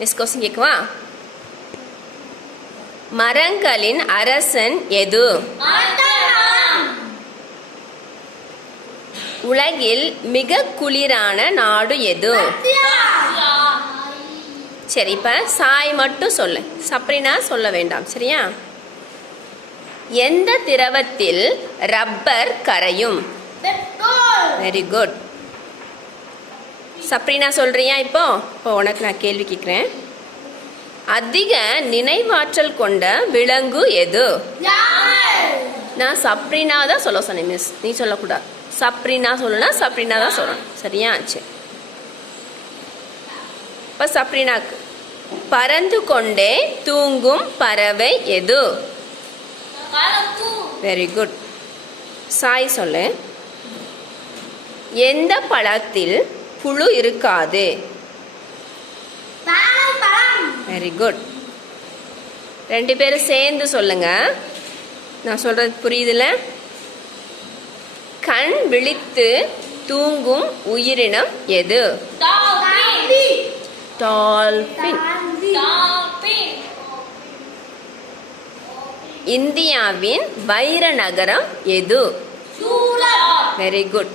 Next question மரங்களின் அரசன் எது? உலகில் மிக குளிரான நாடு எது? சரி இப்ப சாய் மட்டும் சொல்லு. சப்ரினா சொல்ல வேண்டாம் சரியா? எந்த திரவத்தில் ரப்பர் கரையும்? வெரி குட் சப்ரினா சொல்றியா இப்போ? இப்போ உனக்கு நான் கேள்வி கேட்குறேன். அதிக நினைவாற்றல் கொண்ட விலங்கு எது? நான் சப்ரினா தான் சொல்ல சொன்னேன் மிஸ் நீ சொல்லக்கூடாது. சப்ரினா சொல்லணும்னா சப்ரினா தான் சொல்லணும் சரியா? சரி. இப்போ சப்ரினாக்கு. பறந்து கொண்டே தூங்கும் பறவை எது? வெரி குட் சாய் சொல்லு. எந்த பழத்தில் புழு இருக்காது. வெரி குட் ரெண்டு பேரும் சேர்ந்து சொல்லுங்க. நான் சொல்றது புரியுதுல? கண் விழித்து தூங்கும் உயிரினம் எது? டால்பின். இந்தியாவின் வைர நகரம் எது? Very good